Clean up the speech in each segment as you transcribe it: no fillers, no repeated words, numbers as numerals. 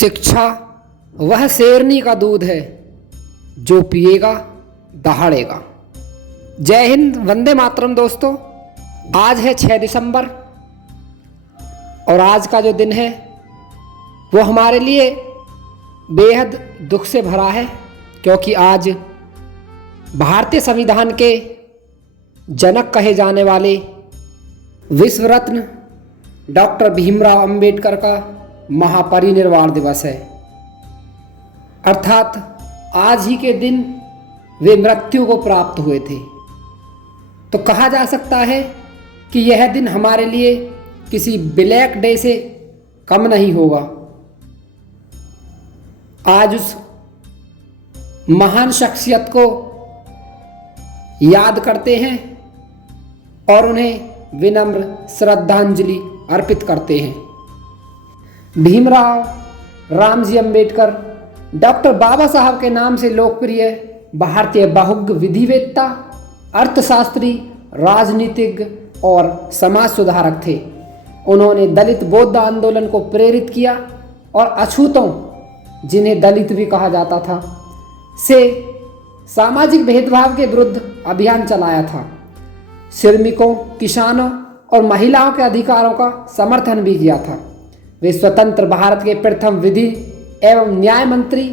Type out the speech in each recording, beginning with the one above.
शिक्षा वह शेरनी का दूध है जो पिएगा दहाड़ेगा। जय हिंद, वंदे मातरम। दोस्तों, आज है 6 दिसंबर और आज का जो दिन है वो हमारे लिए बेहद दुख से भरा है, क्योंकि आज भारतीय संविधान के जनक कहे जाने वाले विश्व रत्न डॉक्टर भीमराव अंबेडकर का महापरिनिर्वाण दिवस है। अर्थात आज ही के दिन वे मृत्यु को प्राप्त हुए थे। तो कहा जा सकता है कि यह दिन हमारे लिए किसी ब्लैक डे से कम नहीं होगा। आज उस महान शख्सियत को याद करते हैं और उन्हें विनम्र श्रद्धांजलि अर्पित करते हैं। भीमराव रामजी अंबेडकर डॉक्टर बाबा साहब के नाम से लोकप्रिय भारतीय बहुज्ञ विधिवेत्ता, अर्थशास्त्री, राजनीतिज्ञ और समाज सुधारक थे। उन्होंने दलित बौद्ध आंदोलन को प्रेरित किया और अछूतों, जिन्हें दलित भी कहा जाता था, से सामाजिक भेदभाव के विरुद्ध अभियान चलाया था। श्रमिकों, किसानों और महिलाओं के अधिकारों का समर्थन भी किया था। वे स्वतंत्र भारत के प्रथम विधि एवं न्याय मंत्री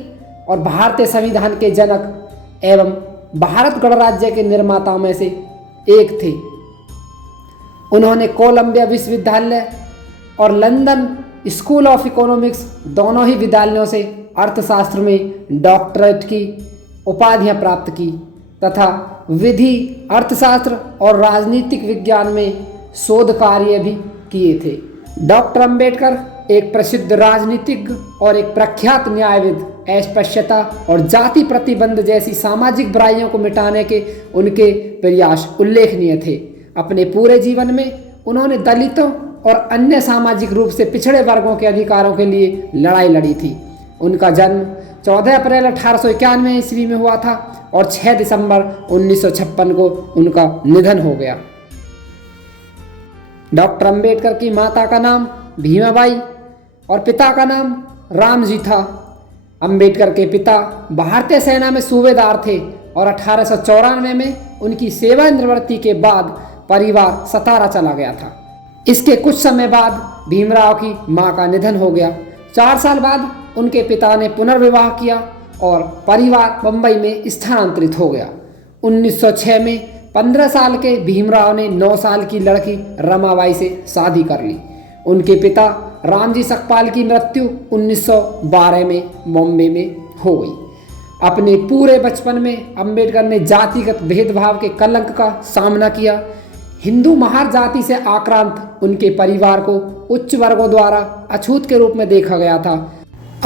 और भारतीय संविधान के जनक एवं भारत गणराज्य के निर्माताओं में से एक थे। उन्होंने कोलंबिया विश्वविद्यालय और लंदन स्कूल ऑफ इकोनॉमिक्स दोनों ही विद्यालयों से अर्थशास्त्र में डॉक्टरेट की उपाधियां प्राप्त की तथा विधि, अर्थशास्त्र और राजनीतिक विज्ञान में शोध कार्य भी किए थे। डॉक्टर अंबेडकर एक प्रसिद्ध राजनीतिज्ञ और एक प्रख्यात न्यायविद, अस्पृश्यता और जाति प्रतिबंध जैसी सामाजिक बुराइयों को मिटाने के उनके प्रयास उल्लेखनीय थे। अपने पूरे जीवन में उन्होंने दलितों और अन्य सामाजिक रूप से पिछड़े वर्गों के अधिकारों के लिए लड़ाई लड़ी थी। उनका जन्म 14 अप्रैल 1891 ईस्वी में हुआ था और 6 दिसंबर 1956 को उनका निधन हो गया। डॉक्टर अंबेडकर की माता का नाम भीमाबाई और पिता का नाम रामजी था। अंबेडकर के पिता भारतीय सेना में सूबेदार थे और 1894 में उनकी सेवानिवृत्ति के बाद परिवार सतारा चला गया था। इसके कुछ समय बाद भीमराव की मां का निधन हो गया। 4 साल बाद उनके पिता ने पुनर्विवाह किया और परिवार मुंबई में स्थानांतरित हो गया। 1906 में 15 साल के भीमराव ने 9 साल की लड़की रमाबाई से शादी कर ली। उनके पिता रामजी सकपाल की मृत्यु 1912 में बॉम्बे में हो गई। अपने पूरे बचपन में अंबेडकर ने जातिगत भेदभाव के कलंक का सामना किया। हिंदू महार जाति से आक्रांत उनके परिवार को उच्च वर्गों द्वारा अछूत के रूप में देखा गया था।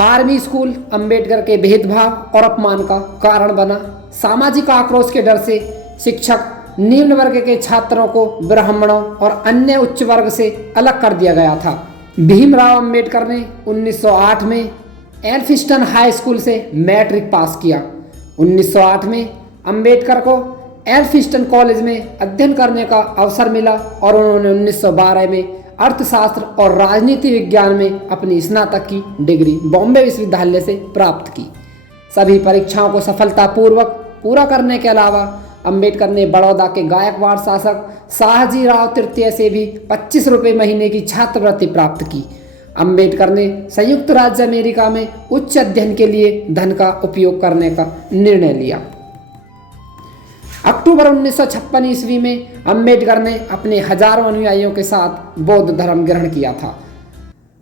आर्मी स्कूल अंबेडकर के भेदभाव और अपमान का कारण बना। सामाजिक आक्रोश के डर से शिक्षक निम्न वर्ग के छात्रों को ब्राह्मणों और अन्य उच्च वर्ग से अलग कर दिया गया था। भीमराव अंबेडकर ने 1908 में एल्फिस्टन हाई स्कूल से मैट्रिक पास किया। 1908 में अंबेडकर को एल्फिस्टन कॉलेज में अध्ययन करने का अवसर मिला और उन्होंने 1912 में अर्थशास्त्र और राजनीति विज्ञान में अपनी स्नातक की डिग्री बॉम्बे विश्वविद्यालय से प्राप्त की। सभी परीक्षाओं को सफलतापूर्वक पूरा करने के अलावा अंबेडकर ने बड़ौदा के गायकवाड़ शासक शाहजी राव तृतीय से भी 25 रुपये महीने की छात्रवृत्ति प्राप्त की। अंबेडकर ने संयुक्त राज्य अमेरिका में उच्च अध्ययन के लिए धन का उपयोग करने का निर्णय लिया। अक्टूबर 1956 ईस्वी में अंबेडकर ने अपने हजारों अनुयायियों के साथ बौद्ध धर्म ग्रहण किया था।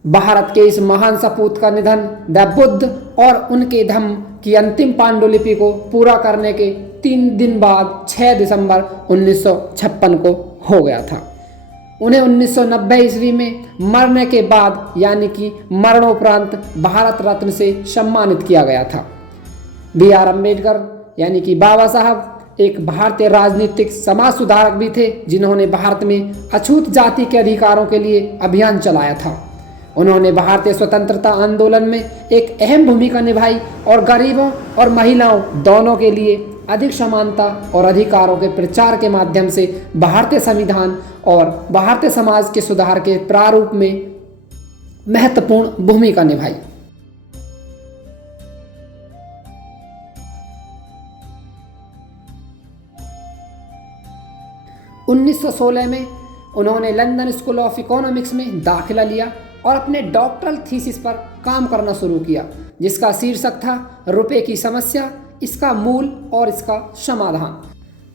भारत के इस महान सपूत का निधन द बुद्ध और उनके धम्म की अंतिम पांडुलिपि को पूरा करने के 3 दिन बाद 6 दिसंबर 1956 को हो गया था। उन्हें 1990 ईस्वी में मरने के बाद यानी कि मरणोपरांत भारत रत्न से सम्मानित किया गया था। B.R. अम्बेडकर यानी कि बाबा साहब एक भारतीय राजनीतिक समाज सुधारक भी थे, जिन्होंने भारत में अछूत जाति के अधिकारों के लिए अभियान चलाया था। उन्होंने भारतीय स्वतंत्रता आंदोलन में एक अहम भूमिका निभाई और गरीबों और महिलाओं दोनों के लिए अधिक समानता और अधिकारों के प्रचार के माध्यम से भारतीय संविधान और भारतीय समाज के सुधार के प्रारूप में महत्वपूर्ण भूमिका निभाई। 1916 में उन्होंने लंदन स्कूल ऑफ इकोनॉमिक्स में दाखिला लिया और अपने डॉक्टरल थीसिस पर काम करना शुरू किया, जिसका शीर्षक था रुपए की समस्या, इसका मूल और इसका समाधान।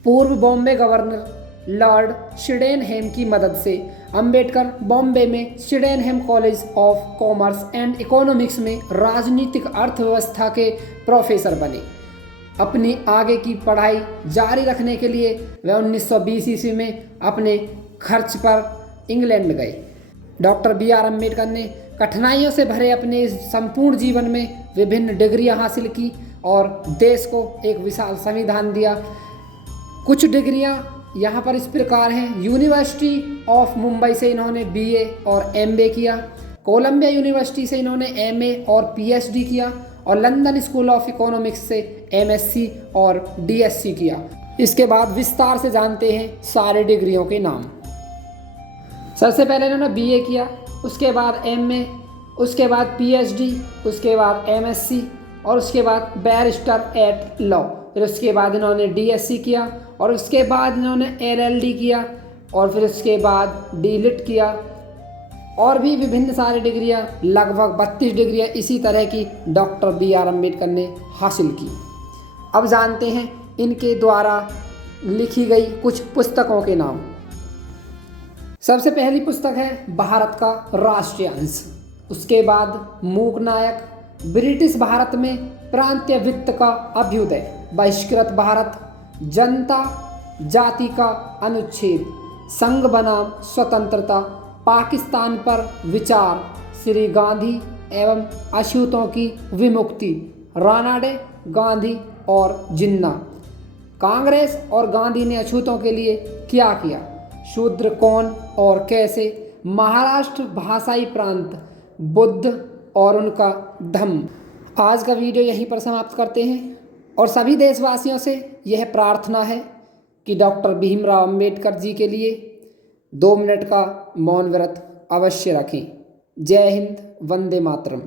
पूर्व बॉम्बे गवर्नर लॉर्ड सिडेनहैम की मदद से अंबेडकर बॉम्बे में Sydenham college of commerce and economics में राजनीतिक अर्थव्यवस्था के प्रोफेसर बने। अपनी आगे की पढ़ाई जारी रखने के लिए वह 1920 ईस्वी में अपने खर्च पर इंग्लैंड गए। डॉक्टर BR अम्बेडकर ने कठिनाइयों से भरे अपने संपूर्ण जीवन में विभिन्न डिग्रियां हासिल की और देश को एक विशाल संविधान दिया। कुछ डिग्रियां यहाँ पर इस प्रकार हैं। यूनिवर्सिटी ऑफ मुंबई से इन्होंने BA और MA किया, कोलंबिया यूनिवर्सिटी से इन्होंने MA और PhD किया और लंदन स्कूल ऑफ इकोनॉमिक्स से MSc और DSc किया। इसके बाद विस्तार से जानते हैं सारे डिग्रियों के नाम। सबसे पहले इन्होंने BA किया, उसके बाद MA, उसके बाद PhD, उसके बाद MSc और उसके बाद बैरिस्टर एट लॉ। फिर उसके बाद इन्होंने DSc किया और उसके बाद इन्होंने LLD किया और फिर उसके बाद DLit किया और भी विभिन्न सारी डिग्रियां, लगभग 32 डिग्रियां इसी तरह की डॉक्टर BR अम्बेडकर ने हासिल की। अब जानते हैं इनके द्वारा लिखी गई कुछ पुस्तकों के नाम। सबसे पहली पुस्तक है भारत का राष्ट्रीय अंश, उसके बाद मूक नायक, ब्रिटिश भारत में प्रांतीय वित्त का अभ्युदय, बहिष्कृत भारत, जनता जाति का अनुच्छेद, संघ बनाम स्वतंत्रता, पाकिस्तान पर विचार, श्री गांधी एवं अछूतों की विमुक्ति, रानाडे, गांधी और जिन्ना, कांग्रेस और गांधी ने अछूतों के लिए क्या किया, शूद्र कौन और कैसे, महाराष्ट्र भाषाई प्रांत, बुद्ध और उनका धम्म। आज का वीडियो यहीं पर समाप्त करते हैं और सभी देशवासियों से यह प्रार्थना है कि डॉक्टर भीमराव अंबेडकर जी के लिए 2 मिनट का मौन व्रत अवश्य रखें। जय हिंद, वंदे मातरम।